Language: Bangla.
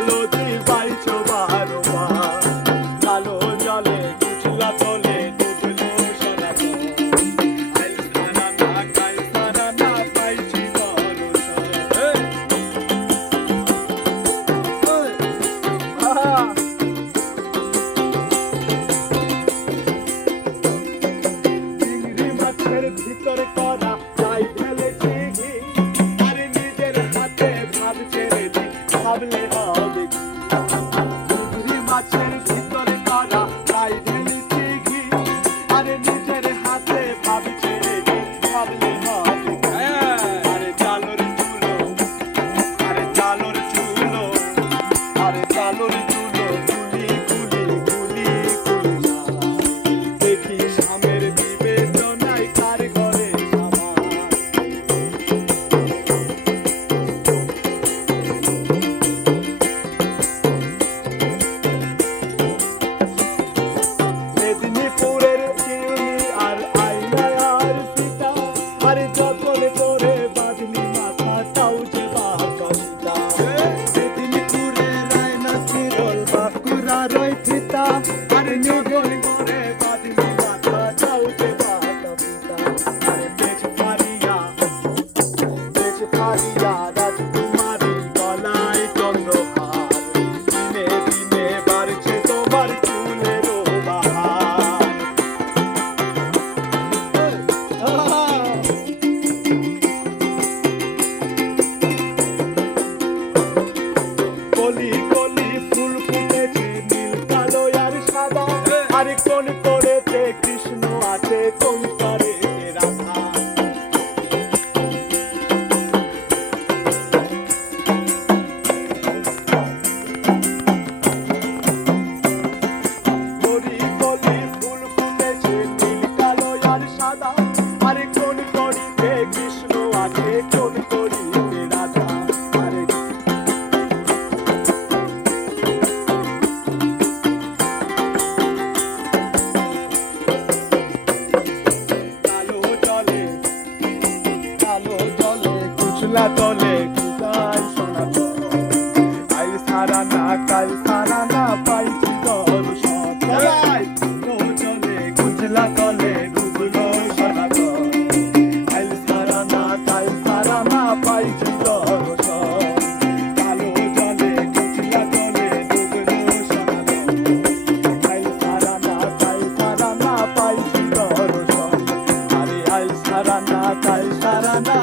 আলোতে পাইছো বারবার কালো জলে কুচলা তলে ডুবলো সোনাগো আইল সারা না কাল সারা না পাইছি ভরসা চিংড়ি মাছের ভিতরে করা যাই ফেলেছি ঘি আরে নিজের হাতে ভাব ছেড়ে দি ভাবলে হবে চিংড়ি মাছের ভিতরে করা যাই ফেলেছি ঘি আরে নিজের হাতে ভাব ছেড়ে দি ভাবলে হবে আরে চালোর চুলো আরে চালোর চুলো আরে চালোর চুলো গুলি গুলি গুলি গুলি দেখি সামের বিবেচনায় কার ঘরে সামার মেদিনীপুরের চিউনি আর আইনা আর সীতা আরে যতন করে বাঁধলি মাথাটাও যে বাঁকা মেদিনীপুরের আয়না চিরল বাঁকুড়ার ওই ফিতা আরে যতন করে বাঁধলি মাথাটাও যে বাঁকা আরে বেশ পারিয়া রাজকুমারী গলায় চন্দ্রহার দিনে দিনে বাড়ছে তোমার চুলেরও বাহার কলি কলি ফুল ফুটেছে নীল কালো আর সাদা আরে কোন করেছে কৃষ্ণ আছে কোন করেছে রাধা কলি কলি ফুল ফুটেছে নীল কালো আর সাদা আরে কোন করিতে কৃষ্ণ আছে কোন করিতে রাধা আরে কালো জলে কুচলা তলে কুদাই সোনাগো আইল সারা না কাল সারা না পাইছি দর্শন কালো জলে কুচলা তলে ডুবলো সোনাগো আইল সারা না কাল সারা না পাইছি দর্শন কালো জলে কুচলা তলে ডুবলো সোনাগো আইল সারা না কাল সারা না পাইছি দর্শন আরে আইল সারা না কাল সারা না